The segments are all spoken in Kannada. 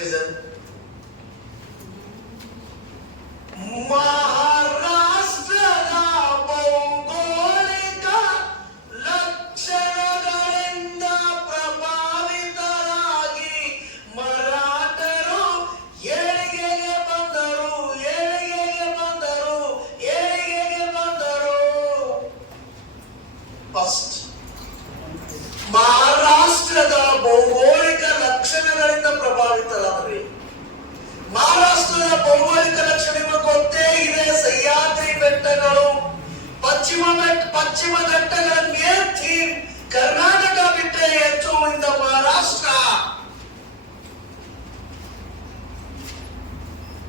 ರೀಸನ್ ಮಹಾರಾಷ್ಟ್ರದ ಪಶ್ಚಿಮ ಘಟ್ಟಗಳನ್ನು ಎತ್ತಿ ಕರ್ನಾಟಕ ಬಿಟ್ಟರೆ ಹೆಚ್ಚು ಇಂದ ಮಹಾರಾಷ್ಟ್ರ.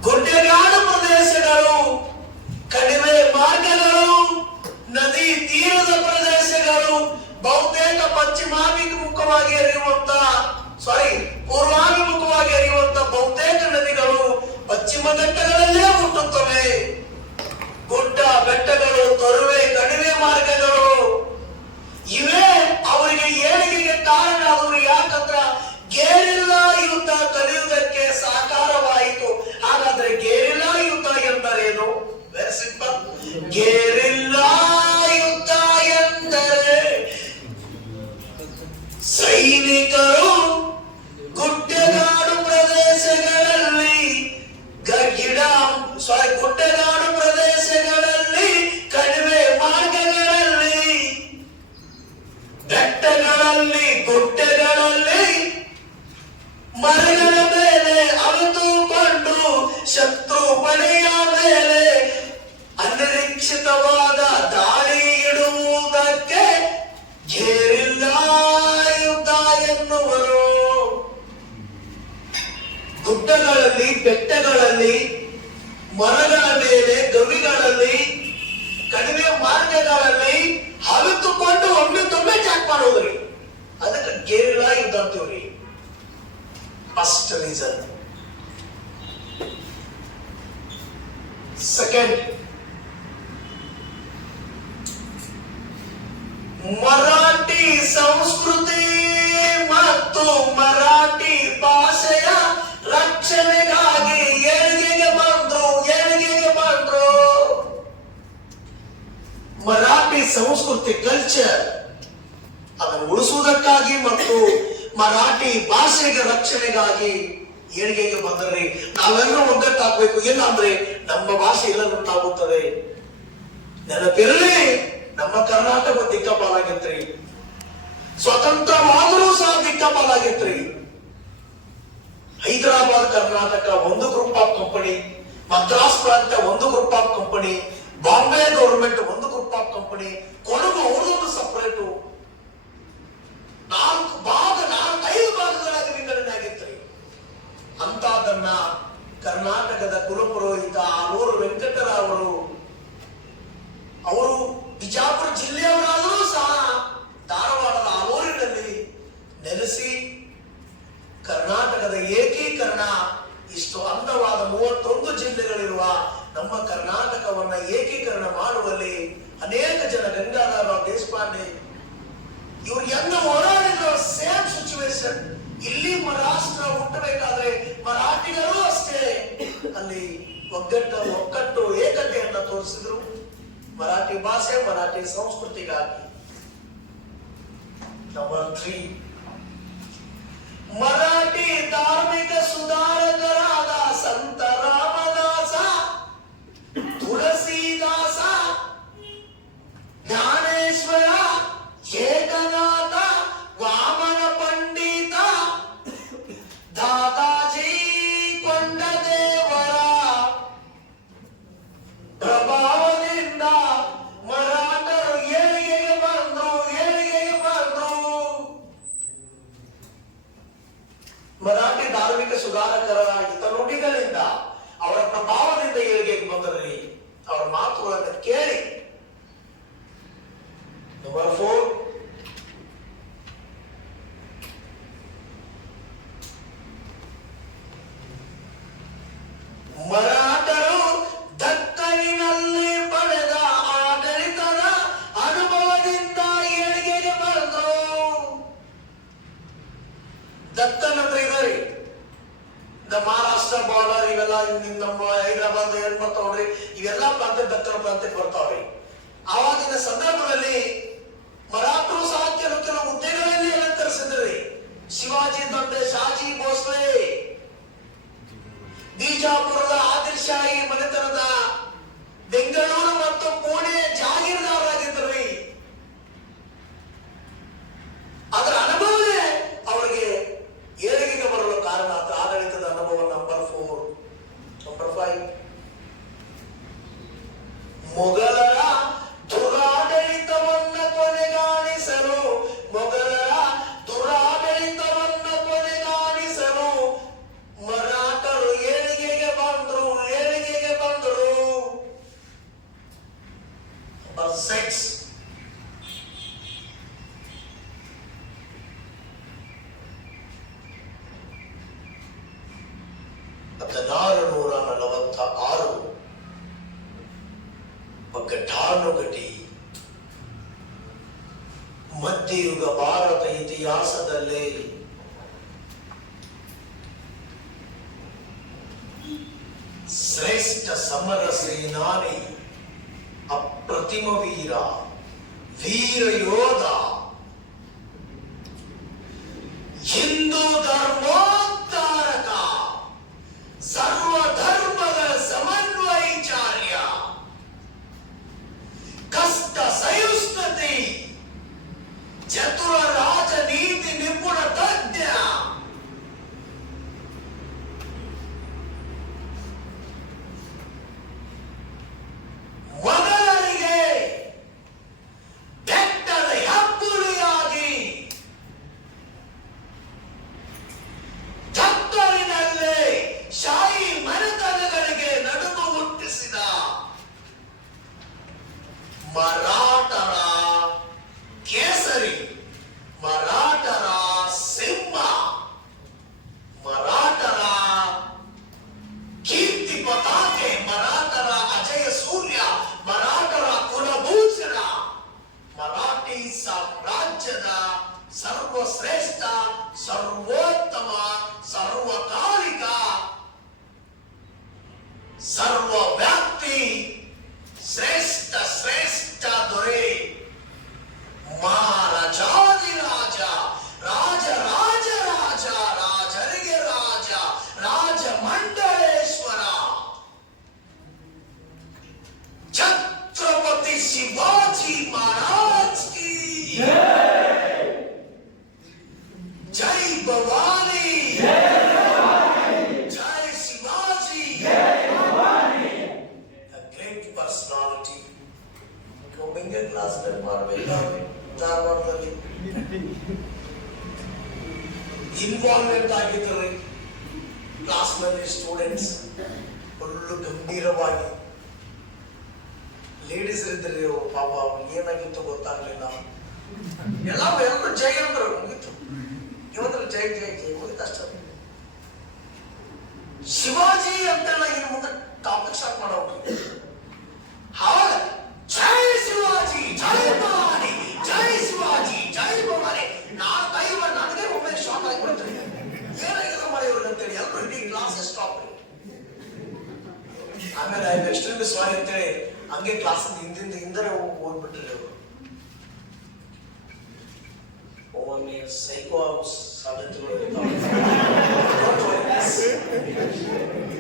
ಗುಡ್ಡಗಾಡು ಪ್ರದೇಶಗಳು ಕಡಿಮೆ ಮಾರ್ಗಗಳು, ನದಿ ತೀರದ ಪ್ರದೇಶಗಳು ಬಹುತೇಕ ಪಶ್ಚಿಮಾಭಿಮುಖವಾಗಿ ಹರಿಯುವಂತ ಸಾರಿ ಪೂರ್ವಾಭಿಮುಖವಾಗಿ ಹರಿಯುವಂತ ಬಹುತೇಕ ನದಿಗಳು ಪಶ್ಚಿಮ ಘಟ್ಟಗಳಲ್ಲೇ ಹುಟ್ಟುತ್ತವೆ. ಗುಡ್ಡ ಬೆಟ್ಟಗಳು, ತೊರುವೆ ಮಾರ್ಗಗಳು ಇವೇ ಅವರಿಗೆ ಏಳಿಗೆಗೆ ಕಾರಣ. ಅವರು ಯಾಕಂದ್ರ ಗೇರಿಲ್ಲ ಯುದ್ಧ ಕಲಿಯುವುದಕ್ಕೆ ಸಾಕಾರವಾಯಿತು. ಹಾಗಾದ್ರೆ ಗೇರಿಲ್ಲ ಯುದ್ಧ ಎಂದರೇನು? ವೆರಿ ಸಿಂಪಲ್ ಗೇರಿಲ್ಲ ಬೆಟ್ಟಗಳಲ್ಲಿ ಗುಡ್ಡೆಗಳಲ್ಲಿ ಮರಗಳ ಮೇಲೆ ಅವಿತುಕೊಂಡು ಶತ್ರು ಪಡೆಯ ಮೇಲೆ ಅನಿರೀಕ್ಷಿತವಾದ ದಾಳಿ ಇಡುವುದಕ್ಕೆ ಗೆರಿಲ್ಲ ಯುದ್ಧ ಎನ್ನುವರು. ಗುಡ್ಡಗಳಲ್ಲಿ, ಬೆಟ್ಟಗಳಲ್ಲಿ, ಮರಗಳ ಮೇಲೆ, ಗವಿಗಳಲ್ಲಿ ಕಡಿಮೆ ಮಾರ್ಗಗಳಲ್ಲಿ ಹಲುತ್ತುಕೊಂಡು ಒಮ್ಮೆ ತೊಮ್ಮೆ ಚಾಕ್ ಮಾಡೋದ್ರಿ. ಅದಕ್ಕೆ ಗೇರಿಲ್ಲ ಯುದ್ಧ ಅಂತೀವ್ರಿ ಫಸ್ಟ್ ರೀಸನ್ ಸೆಕೆಂಡ್ ಮರಾಠಿ ಸಂಸ್ಕೃತಿ ಮತ್ತು ಮರಾಠಿ ಭಾಷೆಯ ರಕ್ಷಣೆಗಾಗಿ ಏಳಿಗೆಗೆ ಬಂದ್ರು ಏಳಿಗೆಗೆ ಬಂದ್ರು ಮರಾಠಿ ಸಂಸ್ಕೃತಿ ಕಲ್ಚರ್ ಅದನ್ನು ಉಳಿಸುವುದಕ್ಕಾಗಿ ಮತ್ತು ಮರಾಠಿ ಭಾಷೆಗೆ ರಕ್ಷಣೆಗಾಗಿ ಏಳಿಗೆಗೆ ಬಂದರೆ ನಾವೆಲ್ಲರೂ ಒಗ್ಗಟ್ಟಾಗಬೇಕು ಇಲ್ಲ ಅಂದ್ರೆ ನಮ್ಮ ಭಾಷೆ ಎಲ್ಲ ಉಂಟಾಗುತ್ತದೆ. ನೆನಪಿರಲಿ, ನಮ್ಮ ಕರ್ನಾಟಕ ದಿಕ್ಕಪಾಲಾಗೈತ್ರಿ ಸ್ವತಂತ್ರವಾದರೂ ಸಹ ದಿಕ್ಕಪಾಲಾಗೈತ್ರಿ ಹೈದರಾಬಾದ್ ಕರ್ನಾಟಕ ಒಂದು ಗ್ರೂಪ್ ಆಫ್ ಕಂಪನಿ, ಮದ್ರಾಸ್ ಪ್ರಾಂತ್ಯ ಒಂದು group of company Bombay government ಒಂದು ಗ್ರೂಪ್ ಆಫ್ ಕಂಪನಿ ಕೊಡಗು ಅವ್ರದೊಂದು ಸಪರೇಟು ನಾಲ್ಕು ಭಾಗ ನಾಲ್ಕು ಐದು ಭಾಗಗಳಾಗಿ ವಿಂಗಡಣೆ ಆಗಿತ್ತು ಅಂತದನ್ನ ಕರ್ನಾಟಕದ ಕುಲಪುರೋಹಿತ ಆಲೂರು ವೆಂಕಟರಾವರು, ಅವರು ಬಿಜಾಪುರ ಜಿಲ್ಲೆಯವರಾದರೂ ಸಹ ಧಾರವಾಡದ ಆಲೂರಿನಲ್ಲಿ ನೆಲೆಸಿ ಕರ್ನಾಟಕದ ಏಕೀಕರಣ, ಇಷ್ಟು ಅಂದವಾದ ಮೂವತ್ತೊಂದು ಜಿಲ್ಲೆಗಳಿರುವ ನಮ್ಮ ಕರ್ನಾಟಕವನ್ನ ಏಕೀಕರಣ ಮಾಡುವಲ್ಲಿ ಅನೇಕ ಜನ ಗಂಗಾಧರರಾವ್ ದೇಶಪಾಂಡೆ ಇವ್ರು ಎಲ್ಲ ಹೋರಾಡಿದ್ರು ಸೇಮ್ ಸಿಚುವೇಶನ್ ಇಲ್ಲಿ ಮಹಾರಾಷ್ಟ್ರ ಹುಟ್ಟಬೇಕಾದ್ರೆ ಮರಾಠಿಗರು ಅಷ್ಟೇ. ಅಲ್ಲಿ ಒಗ್ಗಟ್ಟು, ಒಕ್ಕಟ್ಟು, ಏಕತೆಯನ್ನ ತೋರಿಸಿದ್ರು. ಮರಾಠಿ ಭಾಷೆ, ಮರಾಠಿ ಸಂಸ್ಕೃತಿಗಾಗಿ. ನಂಬರ್ ತ್ರೀ ಮರಾಠಿ ಧಾರ್ಮಿಕ ಸುಧಾರಕರಾದ ಹೈದರಾಬಾದ್ ಏನ್ ಬರ್ತಾವ್ರಿ ಇವೆಲ್ಲ ಪ್ರಾಂತ್ಯ ದಕ್ಷಿಣ ಪ್ರಾಂತ್ಯಕ್ಕೆ ಬರ್ತಾವ್ರಿ. ಆವಾಗಿನ ಸಂದರ್ಭದಲ್ಲಿ ಮರಾಠರು ಸಹ ಕೆಲವು ಕೆಲವು ಹುದ್ದೆಗಳಲ್ಲಿ ಅಲಂಕರಿಸಿದ್ರಿ? ಶಿವಾಜಿ ತಂದೆ ಶಾಜಿ ಭೋಸ್ಲೆ. ಬಿಜಾಪುರದ ಆದಿಲ್ ಮನೆತನದ ಬೆಂಗಳೂರು ಮತ್ತು ಪುಣೆ ಜಾಗೀರ್ದಾರರಾಗಿದ್ರಿ ಅದರ ಅನುಭವವೇ ಅವರಿಗೆ ಏಳಿಗೆಗೆ ಬರಲು ಕಾರಣ ಆತ ಆಡಳಿತದ ಅನುಭವ ನಂಬರ್ ಫೋರ್ ನಂಬರ್ ಫೈವ್ ಮೊಘಲರ ದುರಾಡಳಿತವನ್ನ ಕೊನೆಗಾಣಿಸಲು ಮೊಘಲರ ದುರಾಡಳಿತವನ್ನ ಕೊನೆಗಾಣಿಸಲು ಮರಾಠರು ಏಳಿಗೆಗೆ ಬಂದ್ರು ಏಳಿಗೆಗೆ ಬಂದರು ನಂಬರ್ ಸಿಕ್ಸ್ ಹದಿನಾರು ನೂರ ನಲವತ್ತ ಆರು ಘಟಾನುಘಟಿ ಮಧ್ಯಯುಗ ಭಾರತ ಇತಿಹಾಸದಲ್ಲಿ ಶ್ರೇಷ್ಠ ಸಮರ ಸೇನಾನಿ ಅಪ್ರತಿಮ ವೀರ ವೀರ ಯೋಧ. ಮರಾಠರ ಕೇಸರಿ, ಮರಾಠರ ಸಿಂಹ, ಮರಾಠರ ಕೀರ್ತಿ ಪತಾಕೆ, ಮರಾಠರ ಅಜಯ ಸೂರ್ಯ, ಮರಾಠರ ಕುಲಭೂಷಣ, ಮರಾಠಿ ಸಾಮ್ರಾಜ್ಯದ ಸರ್ವಶ್ರೇಷ್ಠ, ಸರ್ವೋತ್ತಮ, ಸರ್ವಕಾಲಿಕ ಸರ್ವ ಒಬ್ಬಂಗೆ ಕ್ಲಾಸ್ ಮಾಡಬೇಕಾದ್ರೆ ಧಾರವಾಡದಲ್ಲಿ. ಇನ್ವಾಲ್ವ್ಮೆಂಟ್ ಆಗಿದ್ದಾರೆ ಕ್ಲಾಸ್ನಲ್ಲಿ ಸ್ಟೂಡೆಂಟ್ಸ್ ಫುಲ್ಲು ಗಂಭೀರವಾಗಿ. ಲೇಡೀಸ್ ಇದ್ರಿ ಪಾಪ ಏನಾಗಿತ್ತು ಗೊತ್ತಾಗ್ಲಿಲ್ಲ. ಎಲ್ಲ ಎಲ್ಲರೂ ಜೈ ಅಂದ್ರು, ಮುಗಿತು. ಇವಂದ್ರೆ ಜೈ ಜೈ ಜೈ, ಮುಗಿತು ಅಷ್ಟೇ. ಶಿವಾಜಿ ಅಂತೆಲ್ಲ ಇನ್ನು ಮುಂದೆ ಟಾಪಿಕ್ ಸ್ಟಾರ್ಟ್ ಮಾಡೋಕೆ ಹೌದು ಜೈ ಶಿವಾಜಿ ಜೈ ಭವಾನಿ ಜೈ ಶಿವಾಜಿ ಜೈ ಭವಾನಿ ನಾನು ಕೈ ಮಾಡಿ ನನಗೆ ಒಮ್ಮೆ ಶಾಕ್ ಆಗಿಬಿಡ್ತೀನಿ ಏನಾಗಿದೆ ಮಾಡಿ ಇವ್ರಿಗೆ ಅಂತೇಳಿ ಎಲ್ಲರೂ ಇಡೀ ಕ್ಲಾಸ್ ಸ್ಟಾಪ್ ಆಮೇಲೆ ಐ ಎಕ್ಸ್ಟ್ರೀಮ್ಲಿ ಸಾರಿ ಅಂತೇಳಿ ಹಂಗೆ ಕ್ಲಾಸ್ ಹಿಂದಿಂದ ಹಿಂದೆ ಹೋಗ್ಬಿಟ್ರಿ ಅವರು ಒಮ್ಮೆ ಸೈಕೋ ಸಾಧ್ಯತೆಗಳು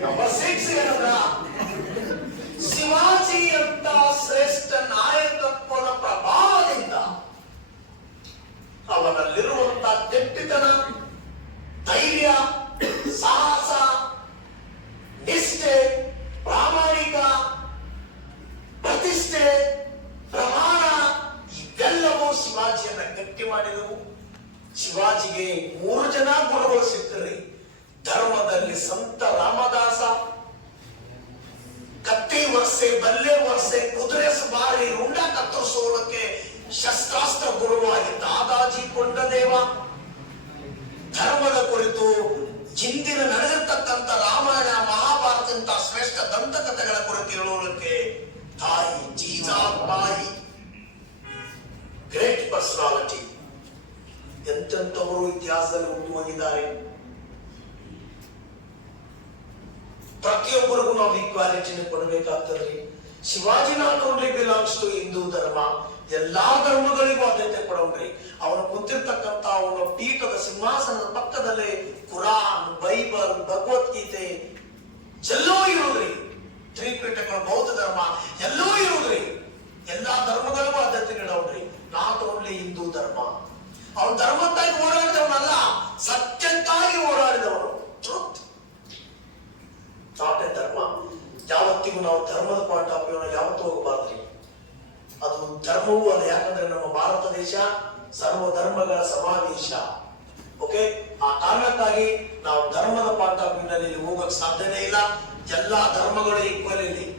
ನಂಬರ್ ಸಿಕ್ಸ್ ಏನಂದ್ರ ಶಿವಾಜಿ ದಂತಕಥೆಗಳ ತಾಯಿ ಜೀಜಾ ತಾಯಿ ಜೀಜಾಬಾಯಿ ಗ್ರೇಟ್ ಪರ್ಸನಾಲಿಟಿ. ಎಂತೆಂಥವರು ಇತಿಹಾಸದಲ್ಲಿ ಹುಟ್ಟು ಹೋಗಿದ್ದಾರೆ ಪ್ರತಿಯೊಬ್ಬರಿಗೂ ನಾವು ಈಕ್ವಾಲಿಟಿನ ಕೊಡಬೇಕಾಗ್ತದ್ರಿ. Shivaji not only belongs to Hindu ಧರ್ಮ. ಎಲ್ಲಾ ಧರ್ಮಗಳಿಗೂ ಆದ್ಯತೆ ಕೊಡೋಣ್ರಿ. ಅವನು ಕುಂತಿರ್ತಕ್ಕಂತ ಅವನ ಪೀಠದ ಸಿಂಹಾಸನದ ಪಕ್ಕದಲ್ಲೇ ಕುರಾನ್, ಬೈಬಲ್, ಭಗವದ್ಗೀತೆ ಎಲ್ಲೋ ಇರುವುದ್ರಿ ತ್ರಿಪೀಠಗಳ ಬೌದ್ಧ ಧರ್ಮ, ಎಲ್ಲೂ ಇರುವುದ್ರಿ. ಎಲ್ಲಾ ಧರ್ಮಗಳಿಗೂ ಆದ್ಯತೆ ನೀಡವ್ರಿ ನಾಟ್ ಓನ್ಲಿ ಹಿಂದೂ ಧರ್ಮ. ಅವ್ರ ಧರ್ಮಕ್ಕಾಗಿ ಹೋರಾಡಿದವನಲ್ಲ, ಸತ್ಯಕ್ಕಾಗಿ ಹೋರಾಡಿದವನು ಟ್ರೂತ್ ನಾಟ್ ಧರ್ಮ. ಯಾವತ್ತಿಗೂ ನಾವು ಧರ್ಮದ ಪಾಠ ಆಫ್ ಯಾವತ್ತೂ ಹೋಗಬಾರ್ದ್ರಿ. ಅದು ಧರ್ಮವೂ ಅಲ್ಲ. ಯಾಕಂದ್ರೆ ನಮ್ಮ ಭಾರತ ದೇಶ ಸರ್ವ ಧರ್ಮಗಳ ಸಮಾವೇಶ. ಓಕೆ ಆ ಕಾರಣಕ್ಕಾಗಿ ನಾವು ಧರ್ಮದ ಪಾಠ ನಲ್ಲಿ ಹೋಗಕ್ ಸಾಧ್ಯನೇ ಇಲ್ಲ. ಎಲ್ಲಾ ಧರ್ಮಗಳು ಈಕ್ವಲ್ ಇಲ್ಲಿ.